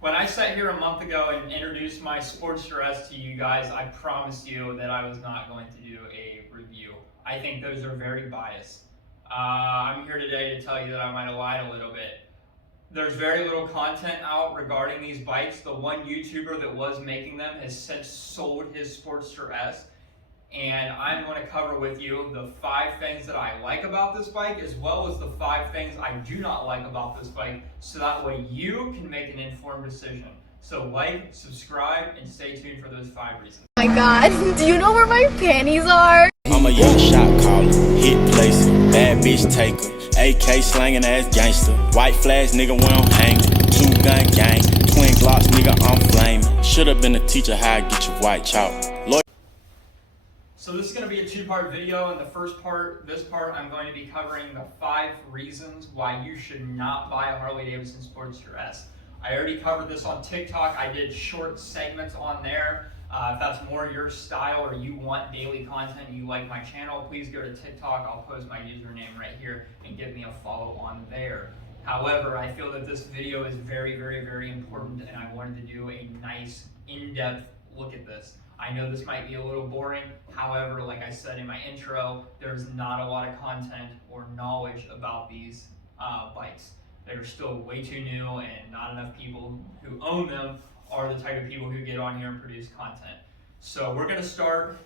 When I sat here a month ago and introduced my Sporster S to you guys, I promised you that I was not going to do a review. I think those are very biased. I'm here today to tell you that I might have lied a little bit. There's very little content out regarding these bikes. The one YouTuber that was making them has since sold his Sportster S. And I'm going to cover with you the 5 things that I like about this bike, as well as the 5 things I do not like about this bike, so that way you can make an informed decision. So like, subscribe, and stay tuned for those 5 reasons. Oh my god, do you know where my panties are? I'm a young shot caller, hit placer, bad bitch taker, AK slanging ass gangster, white flash nigga when I'm hanging, 2-gun gang, twin glocks nigga I'm flaming. Should've been a teacher how I get your white chalk. So this is going to be a 2-part video. In the first part, I'm going to be covering the 5 reasons why you should not buy a Harley-Davidson Sportster S. I already covered this on TikTok. I did short segments on there. If that's more your style or you want daily content and you like my channel, please go to TikTok. I'll post my username right here and give me a follow on there. However, I feel that this video is very, very, very important, and I wanted to do a nice, in-depth look at this. I know this might be a little boring. However, like I said in my intro, there's not a lot of content or knowledge about these bikes. They're still way too new, and not enough people who own them are the type of people who get on here and produce content. So we're gonna start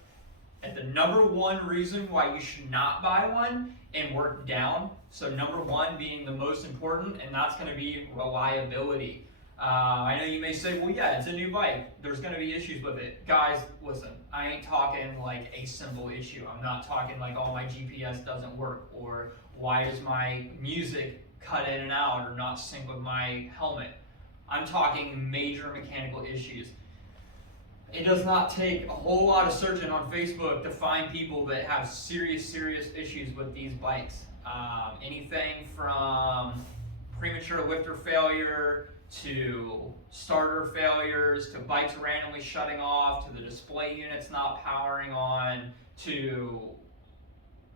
at the number 1 reason why you should not buy one and work down. So number 1 being the most important, and that's gonna be reliability. I know you may say, well, yeah, it's a new bike. There's going to be issues with it. Guys, listen, I ain't talking like a simple issue. I'm not talking like, oh, my GPS doesn't work, or why does my music cut in and out or not sync with my helmet. I'm talking major mechanical issues. It does not take a whole lot of searching on Facebook to find people that have serious issues with these bikes. Anything from premature lifter failure, to starter failures, to bikes randomly shutting off, to the display units not powering on, to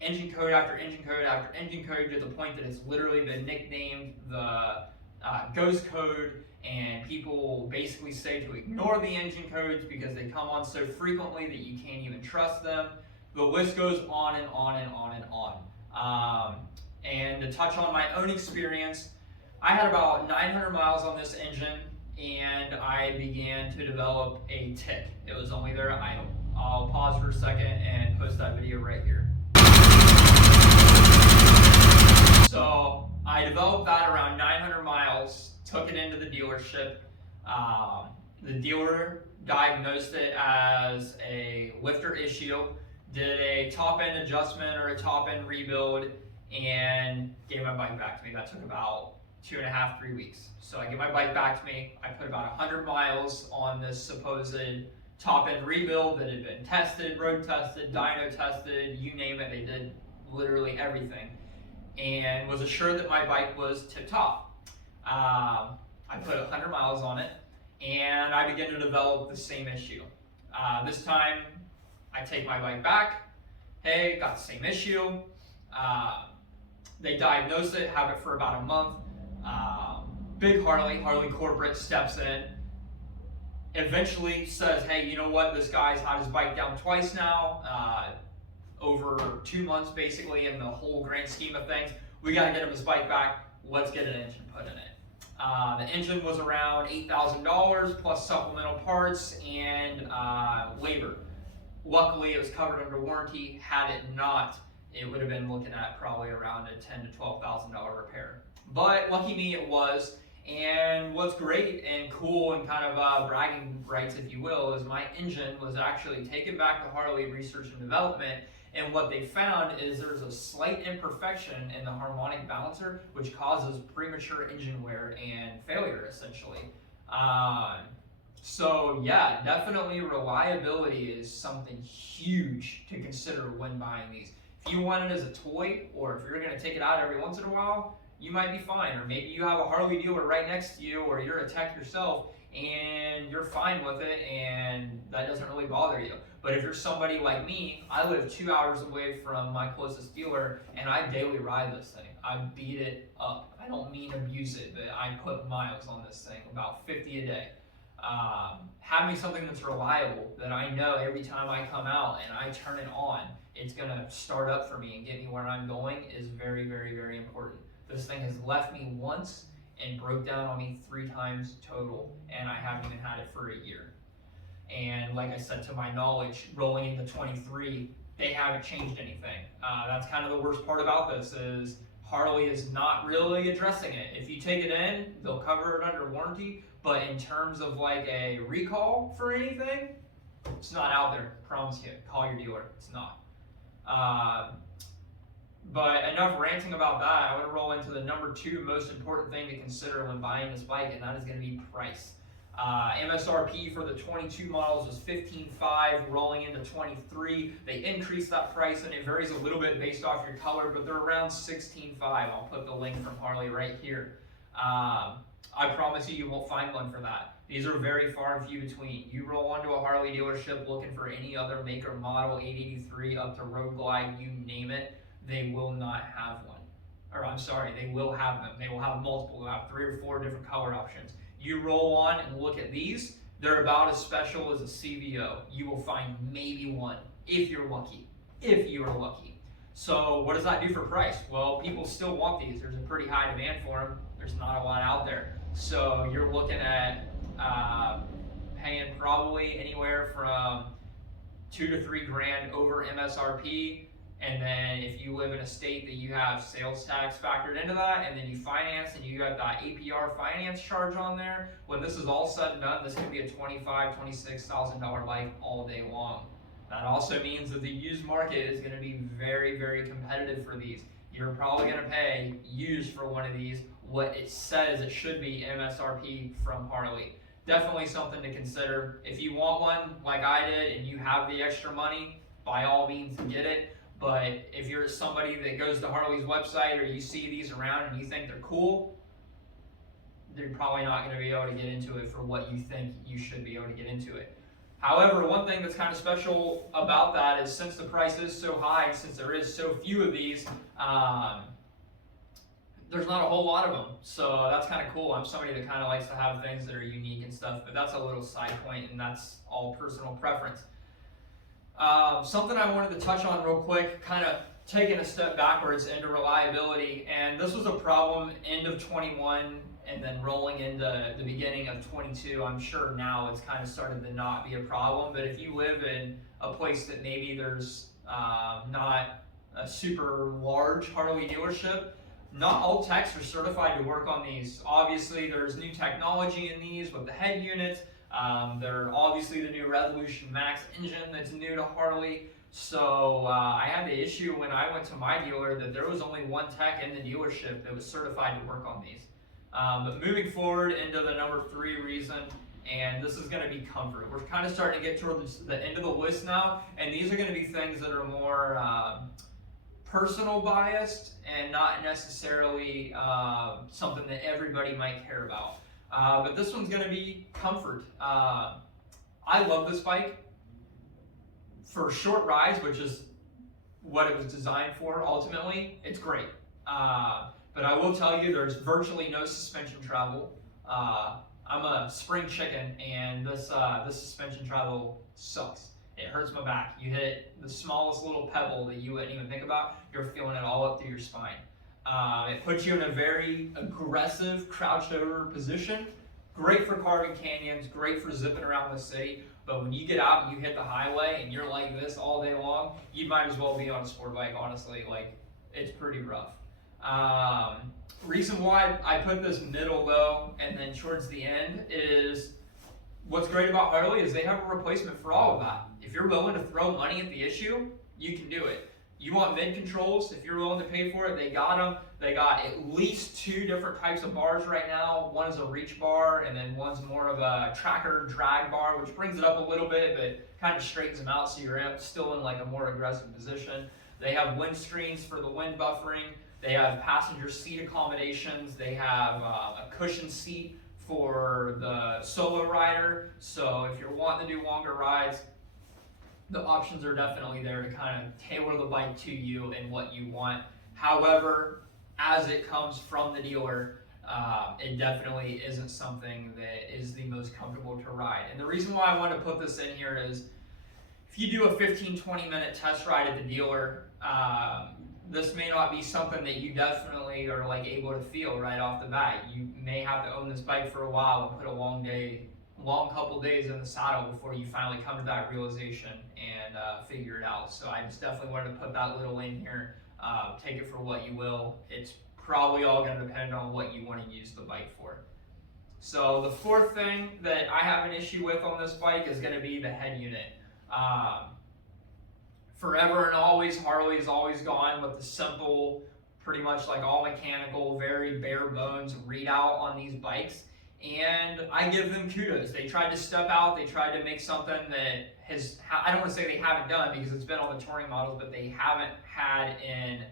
engine code after engine code after engine code, to the point that it's literally been nicknamed the ghost code, and people basically say to ignore the engine codes because they come on so frequently that you can't even trust them. The list goes on and on and on and on. And to touch on my own experience, I had about 900 miles on this engine, and I began to develop a tick. It was only there idle. I'll pause for a second and post that video right here. So I developed that around 900 miles, took it into the dealership. The dealer diagnosed it as a lifter issue, did a top end adjustment or a top end rebuild, and gave my bike back to me. That took about 2.5, 3 weeks. So I get my bike back to me. I put about 100 miles on this supposed top end rebuild that had been tested, road tested, dyno tested, you name it. They did literally everything, and was assured that my bike was tip top. I put 100 miles on it, and I began to develop the same issue. This time I take my bike back. Hey, got the same issue. They diagnose it, have it for about a month. Big Harley corporate steps in, eventually says, hey, you know what, this guy's had his bike down twice now, over 2 months basically in the whole grand scheme of things. We got to get him his bike back. Let's get an engine put in it. The engine was around $8,000 plus supplemental parts and labor. Luckily, it was covered under warranty. Had it not, it would have been looking at probably around a $10,000 to $12,000 repair. But lucky me, it was. And what's great and cool and kind of bragging rights, if you will, is my engine was actually taken back to Harley Research and Development, and what they found is there's a slight imperfection in the harmonic balancer, which causes premature engine wear and failure, essentially. So yeah, definitely reliability is something huge to consider when buying these. If you want it as a toy, or if you're going to take it out every once in a while, you might be fine. Or maybe you have a Harley dealer right next to you, or you're a tech yourself and you're fine with it and that doesn't really bother you. But But if you're somebody like me, I live 2 hours away from my closest dealer, and I daily ride this thing. I beat it up. I don't mean abuse it, but I put miles on this thing, about 50 a day. Having something that's reliable, that I know every time I come out and I turn it on, it's gonna start up for me and get me where I'm going, is very, very, very important. This thing has left me once and broke down on me 3 times total, and I haven't even had it for a year. And like I said, to my knowledge, rolling into 23, they haven't changed anything. That's kind of the worst part about this, is Harley is not really addressing it. If you take it in, they'll cover it under warranty, but in terms of like a recall for anything, it's not out there. Promise you. Call your dealer. It's not. But enough ranting about that. I want to roll into the number 2 most important thing to consider when buying this bike, and that is going to be price. MSRP for the 22 models was $15,500, rolling into 23. They increased that price, and it varies a little bit based off your color, but they're around $16,500. I'll put the link from Harley right here. I promise you won't find one for that. These are very far and few between. You roll onto a Harley dealership looking for any other make or model, 883 up to Road Glide, you name it, they will not have one. Or I'm sorry, they will have them. They will have multiple. They'll have 3 or 4 different color options. You roll on and look at these, they're about as special as a CVO. You will find maybe one, if you're lucky. If you are lucky. So what does that do for price? Well, people still want these. There's a pretty high demand for them. There's not a lot out there. So you're looking at paying probably anywhere from $2 to $3 grand over MSRP. And then if you live in a state that you have sales tax factored into that, and then you finance and you got that APR finance charge on there, when this is all said and done, this could be a $25,000, $26,000 bike all day long. That also means that the used market is going to be very, very competitive for these. You're probably going to pay used for one of these what it says it should be MSRP from Harley. Definitely something to consider. If you want one like I did and you have the extra money, by all means get it. But if you're somebody that goes to Harley's website or you see these around and you think they're cool, you're probably not going to be able to get into it for what you think you should be able to get into it. However, one thing that's kind of special about that is, since the price is so high, since there is so few of these, there's not a whole lot of them. So that's kind of cool. I'm somebody that kind of likes to have things that are unique and stuff, but that's a little side point, and that's all personal preference. Something I wanted to touch on real quick, kind of taking a step backwards into reliability, and this was a problem end of 21 and then rolling into the beginning of 22. I'm sure now it's kind of started to not be a problem, but if you live in a place that maybe there's not a super large Harley dealership, not all techs are certified to work on these. Obviously, there's new technology in these with the head units. They're obviously the new Revolution Max engine that's new to Harley. So I had the issue when I went to my dealer that there was only one tech in the dealership that was certified to work on these. But moving forward into the number 3 reason, and this is going to be comfort. We're kind of starting to get towards the end of the list now, and these are going to be things that are more personal biased and not necessarily something that everybody might care about. But this one's going to be comfort. I love this bike for short rides, which is what it was designed for ultimately. It's great. But I will tell you, there's virtually no suspension travel. I'm a spring chicken, and this suspension travel sucks. It hurts my back. You hit the smallest little pebble that you wouldn't even think about, you're feeling it all up through your spine. It puts you in a very aggressive, crouched over position. Great for carving canyons, great for zipping around the city, but when you get out and you hit the highway and you're like this all day long, you might as well be on a sport bike, honestly. Like, it's pretty rough. Reason why I put this middle though, and then towards the end, is what's great about Harley is they have a replacement for all of that. If you're willing to throw money at the issue, you can do it. You want mid controls, if you're willing to pay for it, they got them. They got at least 2 different types of bars right now. One is a reach bar, and then one's more of a tracker drag bar, which brings it up a little bit, but kind of straightens them out so you're still in like a more aggressive position. They have wind screens for the wind buffering. They have passenger seat accommodations. They have a cushion seat for the solo rider. So if you're wanting to do longer rides, the options are definitely there to kind of tailor the bike to you and what you want. However, as it comes from the dealer, it definitely isn't something that is the most comfortable to ride. And the reason why I want to put this in here is if you do a 15-20 minute test ride at the dealer, this may not be something that you definitely are like able to feel right off the bat. You may have to own this bike for a while and put a long couple days in the saddle before you finally come to that realization and figure it out. So I just definitely wanted to put that little in here. Take it for what you will. It's probably all going to depend on what you want to use the bike for. So the fourth thing that I have an issue with on this bike is going to be the head unit. Forever and always, Harley's always gone with the simple, pretty much like all mechanical, very bare bones readout on these bikes. And I give them kudos. They tried to step out. They tried to make something that has, I don't want to say they haven't done because it's been on the touring models, but they haven't had in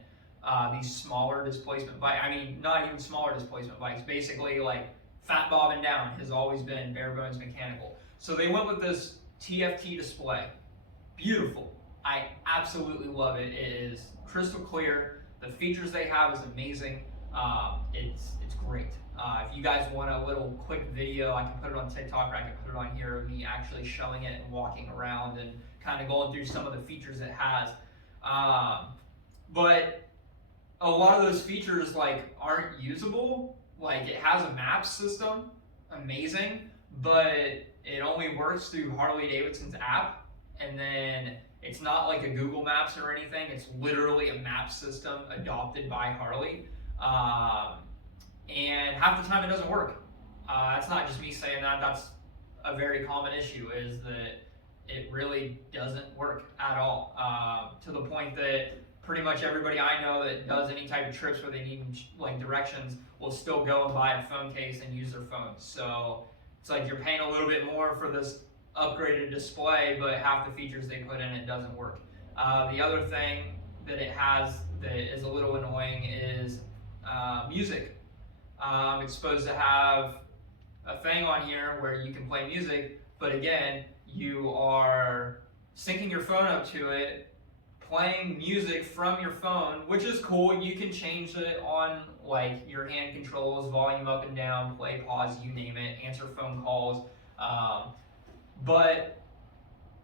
these smaller displacement bikes. I mean, not even smaller displacement bikes. Basically, like fat bobbing down has always been bare bones mechanical. So they went with this TFT display. Beautiful. I absolutely love it. It is crystal clear. The features they have is amazing. It's great. If you guys want a little quick video, I can put it on TikTok or I can put it on here of me actually showing it and walking around and kind of going through some of the features it has. But a lot of those features like aren't usable. Like it has a map system, amazing, but it only works through Harley Davidson's app, and then it's not like a Google Maps or anything. It's literally a map system adopted by Harley. And half the time it doesn't work. That's not just me saying that. That's a very common issue, is that it really doesn't work at all. To the point that pretty much everybody I know that does any type of trips where they need like directions will still go and buy a phone case and use their phone. So it's like you're paying a little bit more for this upgraded display, but half the features they put in it doesn't work. The other thing that it has that is a little annoying is music. It's supposed to have a thing on here where you can play music, but again, you are syncing your phone up to it, playing music from your phone, which is cool. You can change it on like your hand controls, volume up and down, play, pause, you name it, answer phone calls. But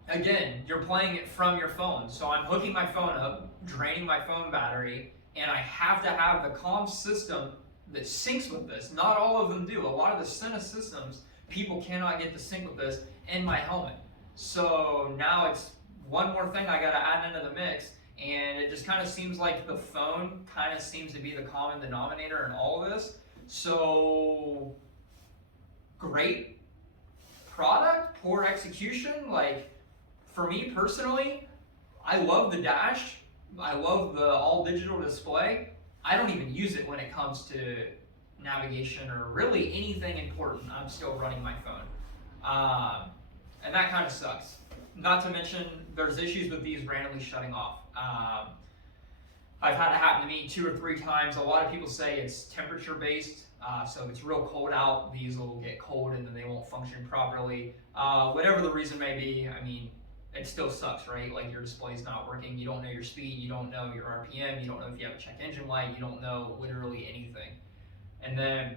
again, you're playing it from your phone. So I'm hooking my phone up, draining my phone battery, and I have to have the comm system that syncs with this. Not all of them do. A lot of the Senna systems, people cannot get to sync with this in my helmet. So now it's one more thing I gotta add into the mix, and it just kind of seems like the phone kind of seems to be the common denominator in all of this. So great product, poor execution. Like for me personally, I love the dash. I love the all digital display. I don't even use it when it comes to navigation or really anything important. I'm still running my phone. And that kind of sucks. Not to mention, there's issues with these randomly shutting off. I've had it happen to me 2 or 3 times. A lot of people say it's temperature based. So if it's real cold out, these will get cold and then they won't function properly. Whatever the reason may be, I mean, it still sucks, right? Like your display's not working, you don't know your speed, you don't know your RPM, you don't know if you have a check engine light, you don't know literally anything. And then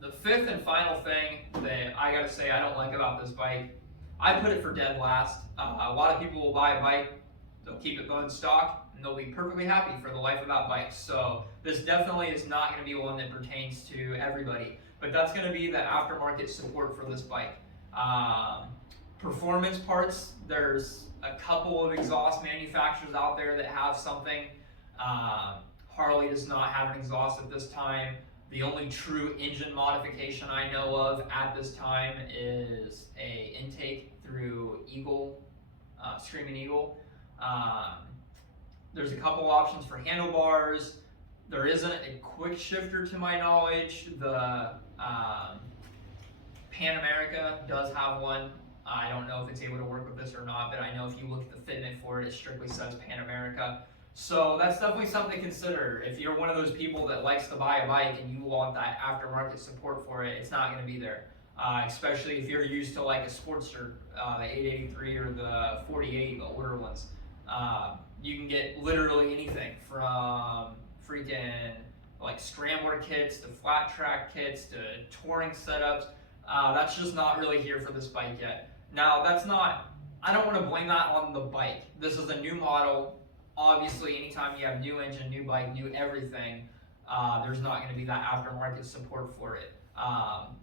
the fifth and final thing that I gotta say I don't like about this bike, I put it for dead last. A lot of people will buy a bike, they'll keep it bone stock, and they'll be perfectly happy for the life of that bike. So this definitely is not gonna be one that pertains to everybody, but that's gonna be the aftermarket support for this bike. Performance parts, there's a couple of exhaust manufacturers out there that have something. Harley does not have an exhaust at this time. The only true engine modification I know of at this time is a intake through Eagle, Screaming Eagle. There's a couple options for handlebars. There isn't a quick shifter to my knowledge. The Pan America does have one. I don't know if it's able to work with this or not, but I know if you look at the fitment for it, it strictly says Pan America. So that's definitely something to consider. If you're one of those people that likes to buy a bike and you want that aftermarket support for it, it's not going to be there. especially if you're used to like a Sportster, the 883 or the 48, the older ones. You can get literally anything from freaking like scrambler kits to flat track kits to touring setups. That's just not really here for this bike yet. Now, I don't want to blame that on the bike. This is a new model. Obviously, anytime you have new engine, new bike, new everything, there's not going to be that aftermarket support for it.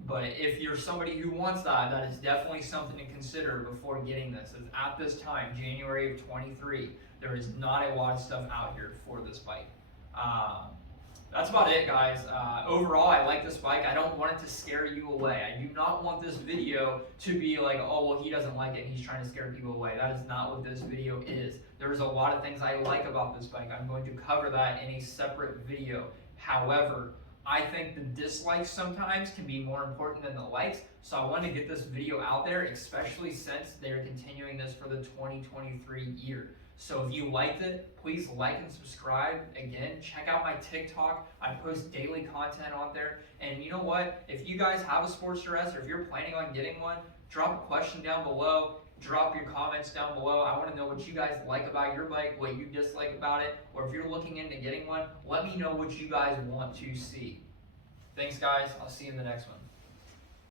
But if you're somebody who wants that, that is definitely something to consider before getting this. As at this time, January of 23, there is not a lot of stuff out here for this bike. That's about it, guys. Overall, I like this bike. I don't want it to scare you away. I do not want this video to be like, oh, well, he doesn't like it and he's trying to scare people away. That is not what this video is. There's a lot of things I like about this bike. I'm going to cover that in a separate video. However, I think the dislikes sometimes can be more important than the likes, so I want to get this video out there, especially since they're continuing this for the 2023 year. So if you liked it, please like and subscribe. Again, check out my TikTok. I post daily content on there. And you know what? If you guys have a Sporster S or if you're planning on getting one, drop a question down below. Drop your comments down below. I want to know what you guys like about your bike, what you dislike about it, or if you're looking into getting one, let me know what you guys want to see. Thanks, guys. I'll see you in the next one.